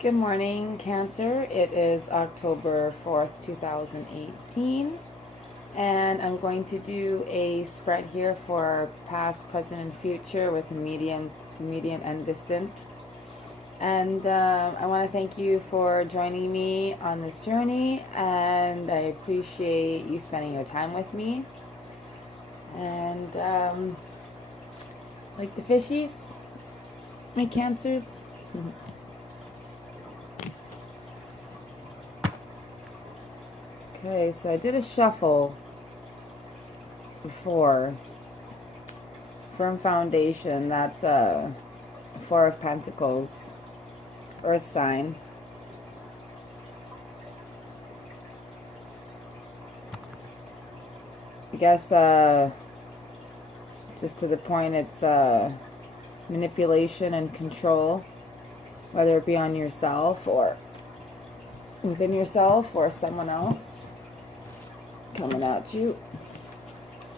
Good morning, Cancer. It is October 4th, 2018, and I'm going to do a spread here for past, present, and future with immediate, and distant. And I want to thank you for joining me on this journey, and I appreciate you spending your time with me. And like the fishies, my Cancers. Okay, so I did a shuffle before. Firm foundation, that's a Four of Pentacles, Earth sign. I guess just to the point, it's manipulation and control, whether it be on yourself or within yourself or someone else coming at you.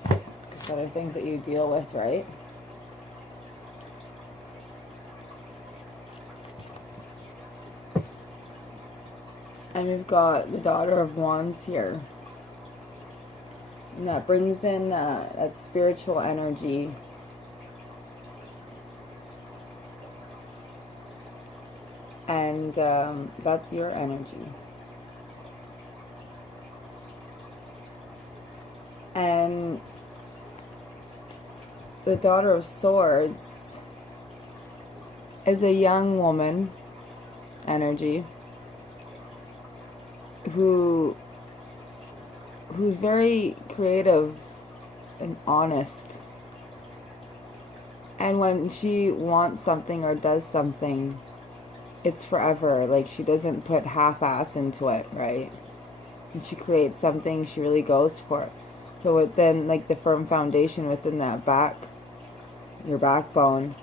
These other things that you deal with, right? And we've got the Daughter of Wands here. And that brings in that spiritual energy. And that's your energy. And the Daughter of Swords is a young woman energy who's very creative and honest. And when she wants something or does something, it's forever. Like, she doesn't put half-ass into it, right? And she creates something, she really goes for it. So within, like, the firm foundation within that your backbone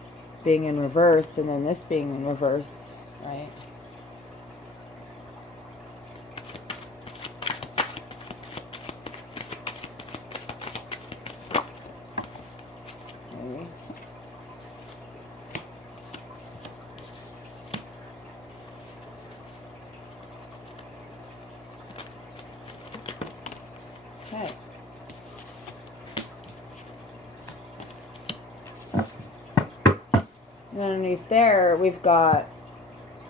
being in reverse, and then this being in reverse, right? Okay. And underneath there, we've got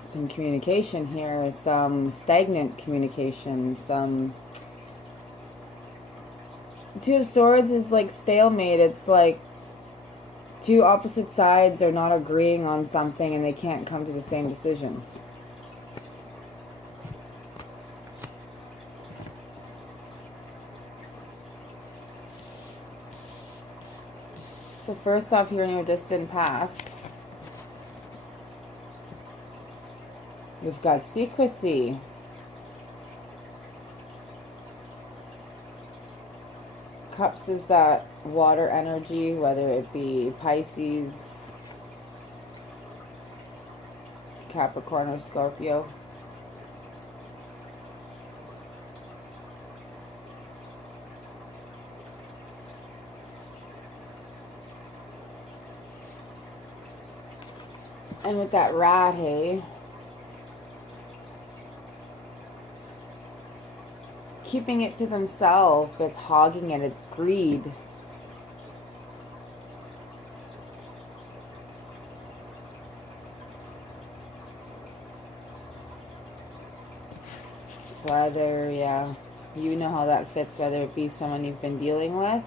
some communication here, some stagnant communication, some... Two of Swords is like stalemate. It's like two opposite sides are not agreeing on something and they can't come to the same decision. So first off, here in your distant past, you've got secrecy. Cups is that water energy, whether it be Pisces, Capricorn, or Scorpio. And with that rat, hey, keeping it to themselves, it's hogging it, it's greed. So either, yeah, you know how that fits, whether it be someone you've been dealing with.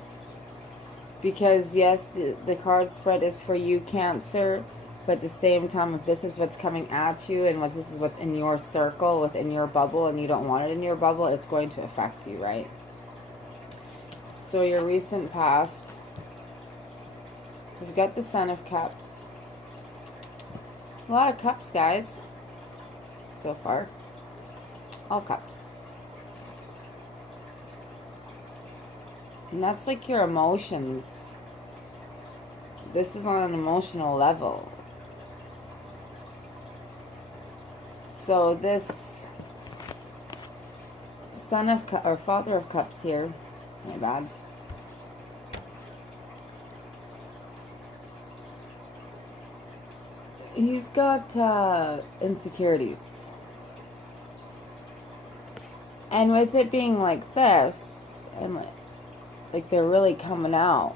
Because yes, the card spread is for you, Cancer. But at the same time, if this is what's coming at you and this is what's in your circle, within your bubble, and you don't want it in your bubble, it's going to affect you, right? So your recent past, we've got the Son of Cups. A lot of cups, guys, so far. All cups. And that's like your emotions. This is on an emotional level. So this Son of Cups, or Father of Cups here, my bad, he's got insecurities. And with it being like this, and like they're really coming out,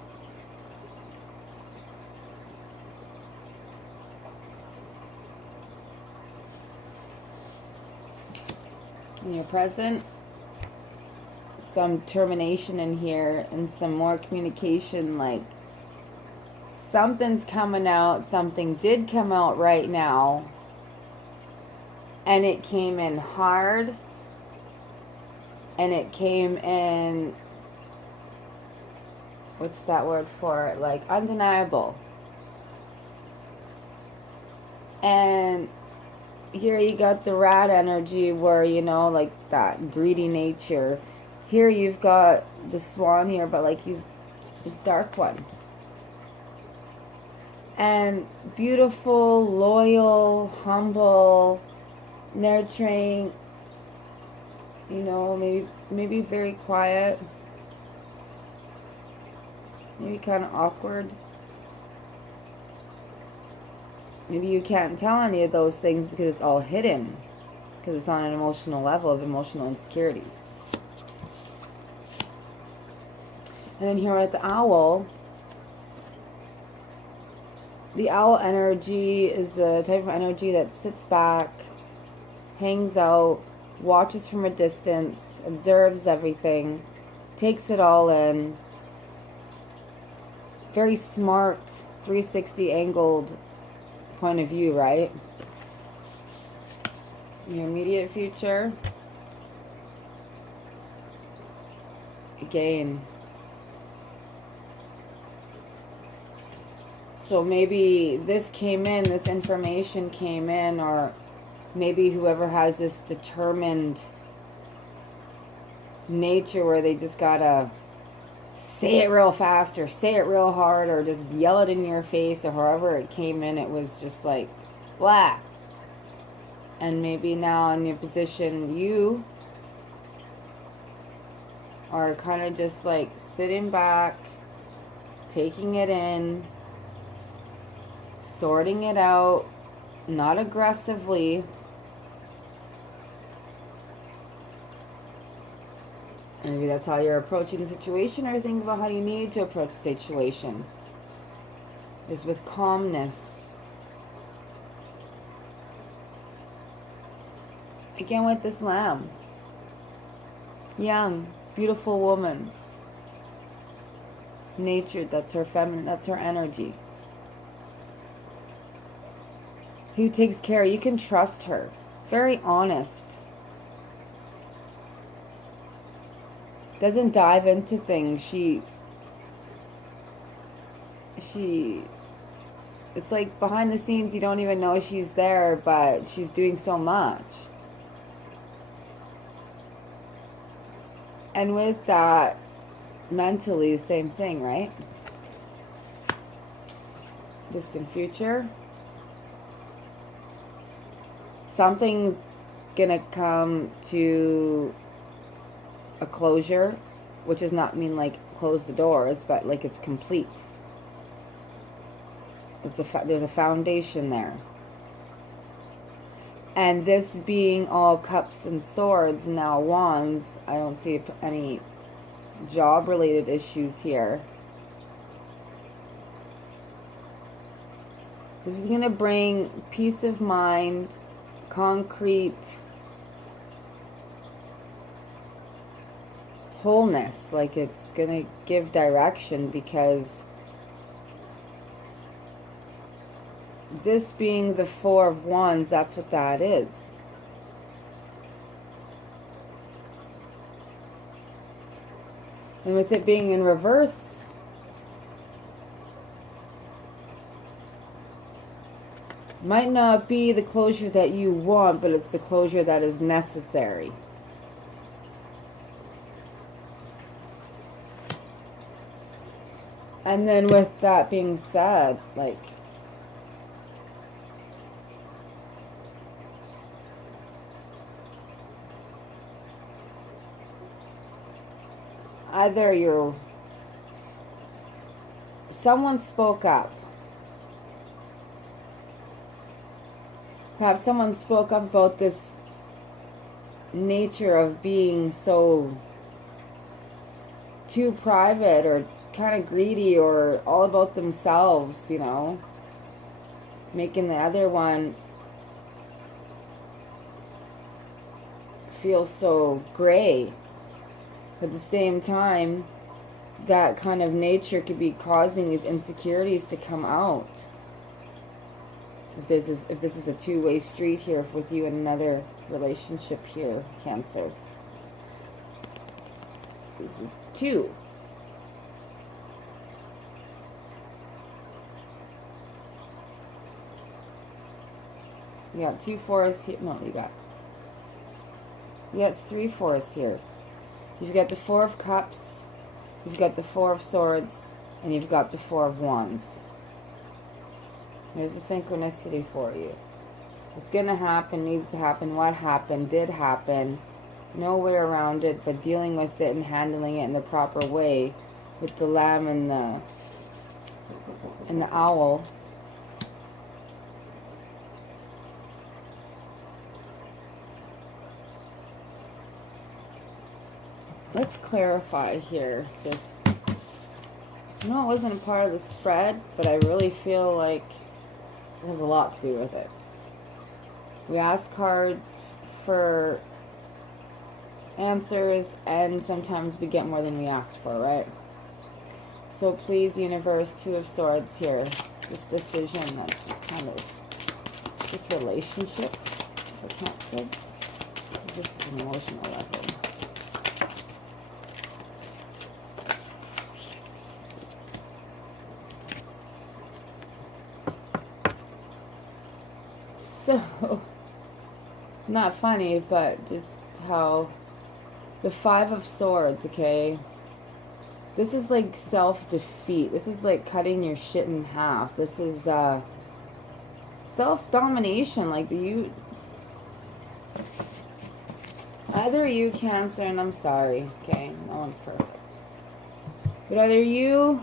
in your present, some termination in here and some more communication, like something's coming out, something did come out right now, and it came in hard, and it came in, what's that word for it, like undeniable. And here you got the rat energy where, you know, like that greedy nature. Here you've got the swan here, but like he's dark one. And beautiful, loyal, humble, nurturing, you know, maybe very quiet, maybe kind of awkward. Maybe you can't tell any of those things because it's all hidden, because it's on an emotional level of emotional insecurities. And then here at the owl energy is the type of energy that sits back, hangs out, watches from a distance, observes everything, takes it all in. Very smart, 360 angled point of view, right? Your immediate future. Again. So maybe this came in, this information came in, or maybe whoever has this determined nature where they just gotta say it real fast or say it real hard or just yell it in your face, or however it came in, it was just like blah. And maybe now in your position, you are kind of just like sitting back, taking it in, sorting it out, not aggressively. Maybe that's how you're approaching the situation, or think about how you need to approach the situation. Is with calmness. Again with this lamb. Young, beautiful woman. Natured, that's her feminine, that's her energy. Who takes care, you can trust her. Very honest. Doesn't dive into things. She it's like behind the scenes you don't even know she's there, but she's doing so much. And with that, mentally, the same thing, right? Distant future. Something's gonna come to a closure, which does not mean like close the doors, but like it's complete. There's a foundation there. And this being all cups and swords, now wands, I don't see any job related issues here. This is going to bring peace of mind, concrete wholeness, like it's going to give direction, because this being the Four of Wands, that's what that is. And with it being in reverse, might not be the closure that you want, but it's the closure that is necessary. And then with that being said, like, either someone spoke up, Perhaps someone spoke up about this nature of being so too private or kind of greedy or all about themselves, you know, making the other one feel so gray. At the same time, that kind of nature could be causing these insecurities to come out. If this is a two-way street here with you and another relationship here, Cancer. This is two. You got 2 4s here. No, you got 3 4s here. You've got the 4 of Cups, you've got the 4 of Swords, and you've got the 4 of Wands. There's the synchronicity for you. It's going to happen, needs to happen. What happened, did happen. No way around it, but dealing with it and handling it in the proper way with the Lamb and the Owl. Let's clarify here. This, I know it wasn't a part of the spread, but I really feel like it has a lot to do with it. We ask cards for answers, and sometimes we get more than we ask for, right? So please, universe, 2 of Swords here. This decision that's just kind of this relationship for Cancer. This is an emotional level. So, not funny, but just how the 5 of Swords, okay? This is like self-defeat. This is like cutting your shit in half. This is self-domination. Like either you, Cancer, and I'm sorry, okay? No one's perfect. But either you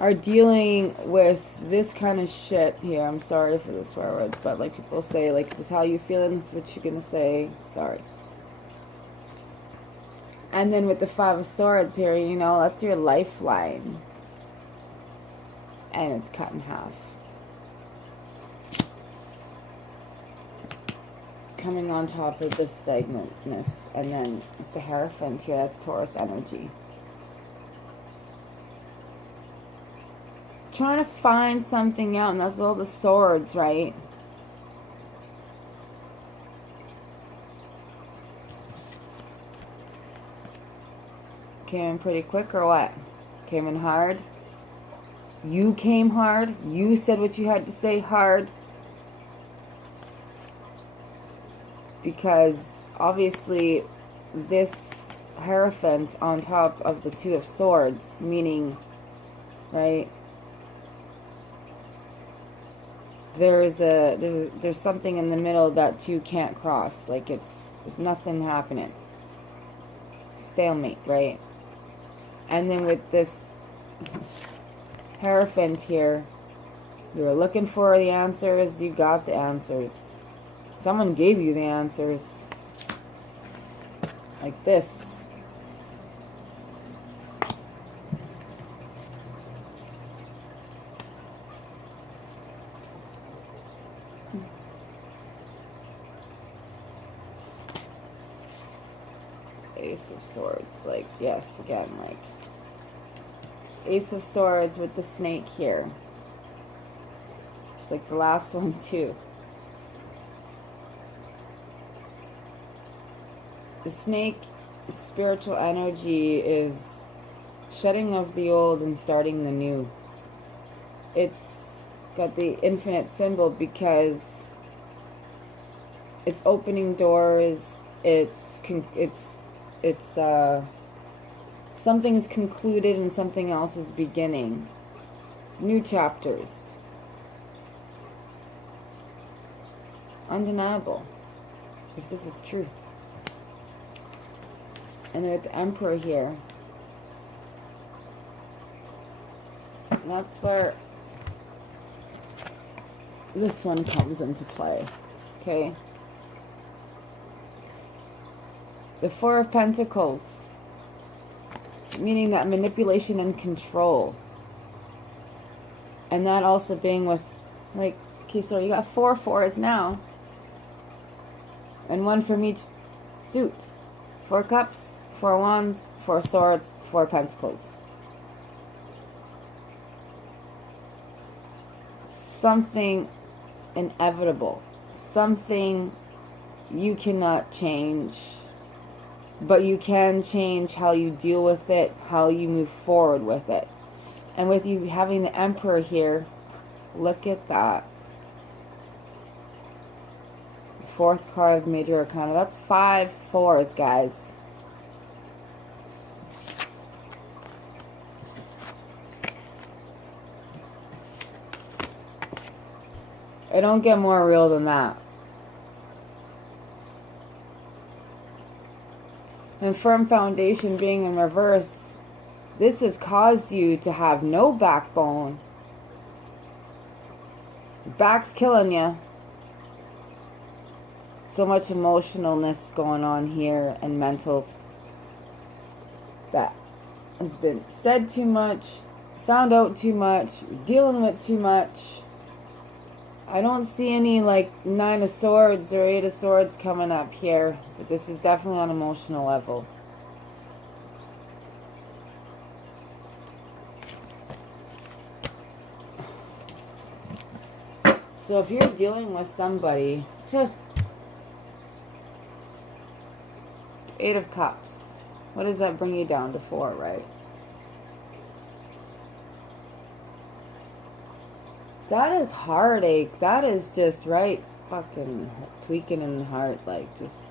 are dealing with this kind of shit here. I'm sorry for the swear words, but like people say, like, this is how you feeling, this is what you're gonna say. Sorry. And then with the 5 of Swords here, you know, that's your lifeline. And it's cut in half. Coming on top of the stagnantness. And then with the Hierophant here, that's Taurus energy. Trying to find something out, and that's all the swords, right? Came in pretty quick or what? Came in hard? You came hard? You said what you had to say hard? Because obviously this Hierophant on top of the 2 of Swords, meaning, right? There's something in the middle that 2 can't cross. Like there's nothing happening. Stalemate, right? And then with this Hierophant here, you were looking for the answers, you got the answers. Someone gave you the answers. Like this. Ace of Swords, like, yes, again, like Ace of Swords with the snake here, just like the last one too. The snake, spiritual energy, is shedding of the old and starting the new. It's got the infinite symbol because it's opening doors. It's something's concluded and something else is beginning. New chapters. Undeniable. If this is truth. And then with the Emperor here. And that's where this one comes into play. Okay. The Four of Pentacles, meaning that manipulation and control. And that also being with, like, okay, so you got 4 fours now. And 1 from each suit. 4 cups, 4 wands, 4 swords, 4 pentacles. Something inevitable. Something you cannot change. But you can change how you deal with it, how you move forward with it. And with you having the Emperor here, look at that. 4th card of Major Arcana. That's 5 fours, guys. It don't get more real than that. And firm foundation being in reverse, this has caused you to have no backbone. Back's killing you. So much emotionalness going on here and mental that has been said too much, found out too much, dealing with too much. I don't see any like 9 of Swords or 8 of Swords coming up here, but this is definitely on an emotional level. So if you're dealing with somebody, 8 of Cups, what does that bring you down to 4, right? That is heartache. That is just right fucking tweaking in the heart. Like just...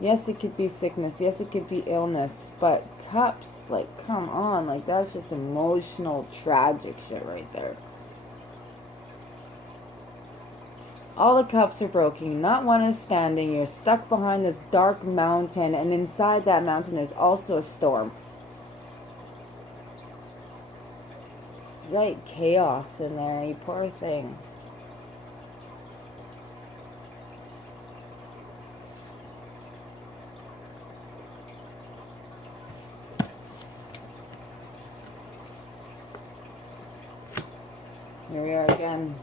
Yes, it could be sickness. Yes, it could be illness. But cups, like, come on. Like, that's just emotional, tragic shit right there. All the cups are broken. Not one is standing. You're stuck behind this dark mountain. And inside that mountain, there's also a storm. Right, chaos in there, you poor thing. Here we are again.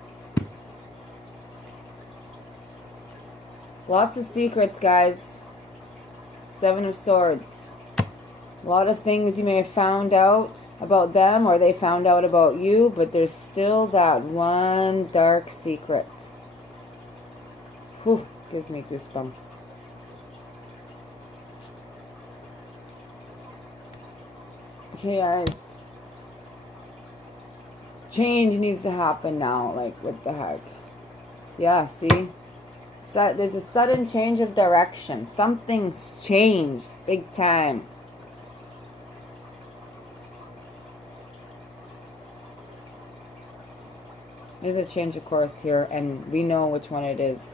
Lots of secrets, guys. 7 of Swords. A lot of things you may have found out about them or they found out about you, but there's still that one dark secret. Whew, gives me goosebumps. Okay, guys. Change needs to happen now. Like, what the heck? Yeah, see? There's a sudden change of direction. Something's changed. Big time. There's a change of course here, and we know which one it is.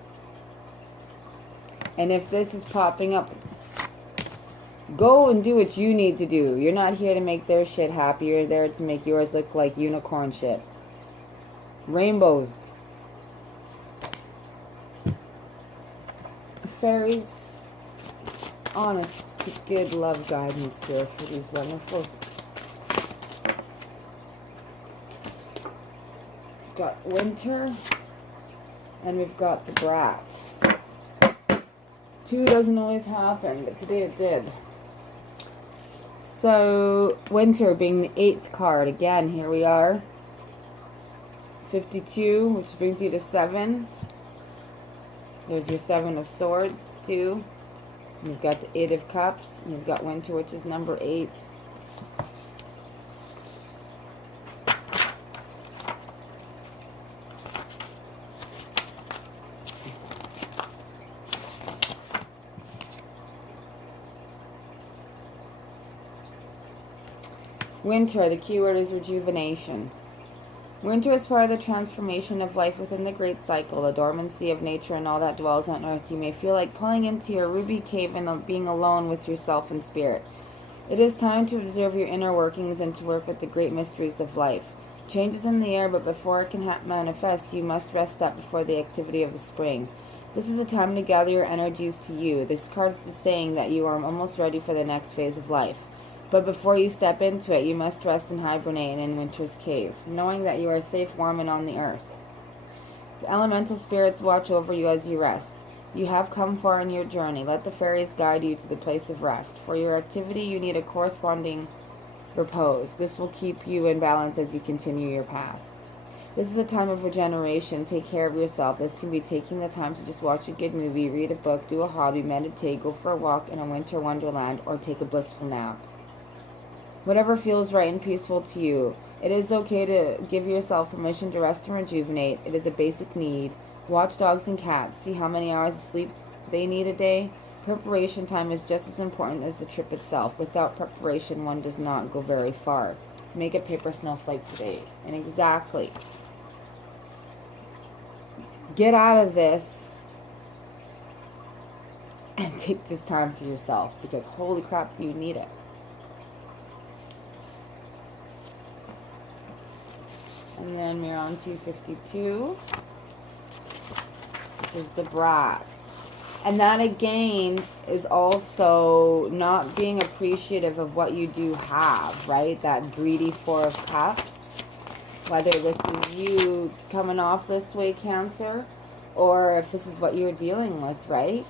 And if this is popping up, go and do what you need to do. You're not here to make their shit happy. You're there to make yours look like unicorn shit. Rainbows. Fairies. Honest to good love guidance here for these wonderful... Got Winter, and we've got the Brat. 2 doesn't always happen, but today it did. So, Winter being the 8th card. Again, here we are. 52, which brings you to 7. There's your 7 of Swords, too. And you've got the 8 of Cups, and you've got Winter, which is number 8. Winter, the keyword is rejuvenation. Winter is part of the transformation of life within the great cycle, the dormancy of nature and all that dwells on earth. You may feel like pulling into your ruby cave and being alone with yourself and spirit. It is time to observe your inner workings and to work with the great mysteries of life. Change is in the air, but before it can manifest, you must rest up before the activity of the spring. This is a time to gather your energies to you. This card is saying that you are almost ready for the next phase of life. But before you step into it, you must rest and hibernate in winter's cave, knowing that you are safe, warm, and on the earth. The elemental spirits watch over you as you rest. You have come far in your journey. Let the fairies guide you to the place of rest. For your activity, you need a corresponding repose. This will keep you in balance as you continue your path. This is a time of regeneration. Take care of yourself. This can be taking the time to just watch a good movie, read a book, do a hobby, meditate, go for a walk in a winter wonderland, or take a blissful nap. Whatever feels right and peaceful to you. It is okay to give yourself permission to rest and rejuvenate. It is a basic need. Watch dogs and cats. See how many hours of sleep they need a day. Preparation time is just as important as the trip itself. Without preparation, one does not go very far. Make a paper snowflake today. And exactly. Get out of this and take this time for yourself, because holy crap, do you need it. And then we're on 252, which is the brat. And that again is also not being appreciative of what you do have, right? That greedy Four of Cups. Whether this is you coming off this way, Cancer, or if this is what you're dealing with, right?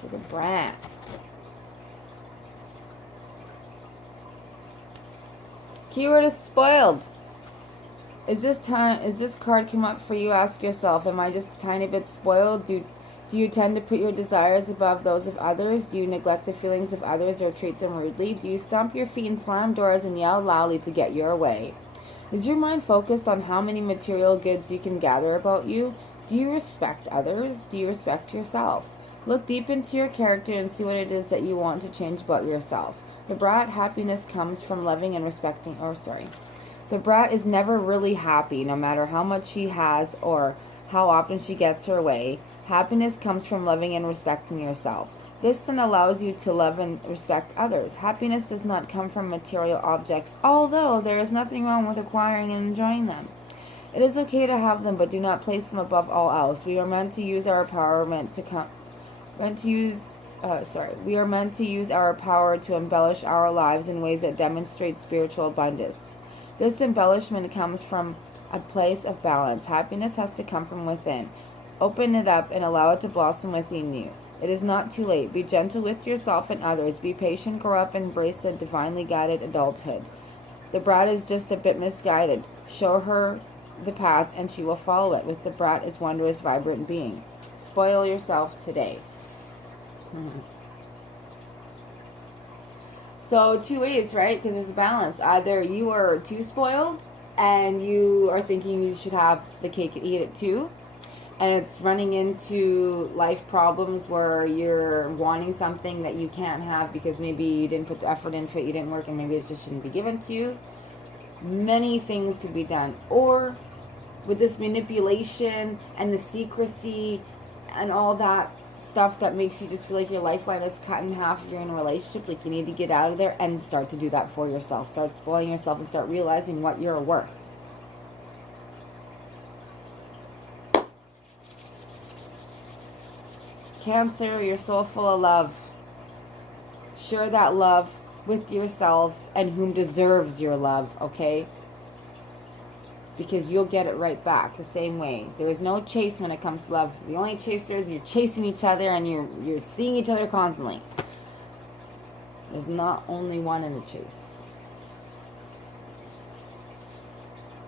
So the brat. Keyword is spoiled. Is this card come up for you? Ask yourself, am I just a tiny bit spoiled? Do you tend to put your desires above those of others? Do you neglect the feelings of others or treat them rudely? Do you stomp your feet and slam doors and yell loudly to get your way? Is your mind focused on how many material goods you can gather about you? Do you respect others? Do you respect yourself? Look deep into your character and see what it is that you want to change about yourself. The brat, happiness comes from loving and respecting, the brat is never really happy, no matter how much she has or how often she gets her way. Happiness comes from loving and respecting yourself. This then allows you to love and respect others. Happiness does not come from material objects, although there is nothing wrong with acquiring and enjoying them. It is okay to have them, but do not place them above all else. We are meant to use our power we are meant to use our power to embellish our lives in ways that demonstrate spiritual abundance. This embellishment comes from a place of balance. Happiness has to come from within. Open it up and allow it to blossom within you. It is not too late. Be gentle with yourself and others. Be patient, grow up, and embrace a divinely guided adulthood. The brat is just a bit misguided. Show her the path and she will follow it. With the brat is wondrous, vibrant being. Spoil yourself today. So two ways, right? Because there's a balance. Either you are too spoiled and you are thinking you should have the cake and eat it too, and it's running into life problems where you're wanting something that you can't have because maybe you didn't put the effort into it, you didn't work, and maybe it just shouldn't be given to you. Many things could be done. Or with this manipulation and the secrecy and all that stuff that makes you just feel like your lifeline is cut in half if you're in a relationship, like you need to get out of there and start to do that for yourself. Start spoiling yourself and start realizing what you're worth. Cancer, you're so full of love. Share that love with yourself and whom deserves your love, okay? Because you'll get it right back the same way. There is no chase when it comes to love. The only chase there is you're chasing each other and you're seeing each other constantly. There's not only one in the chase.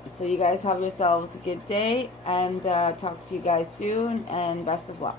So you guys have yourselves a good day, and talk to you guys soon, and best of luck.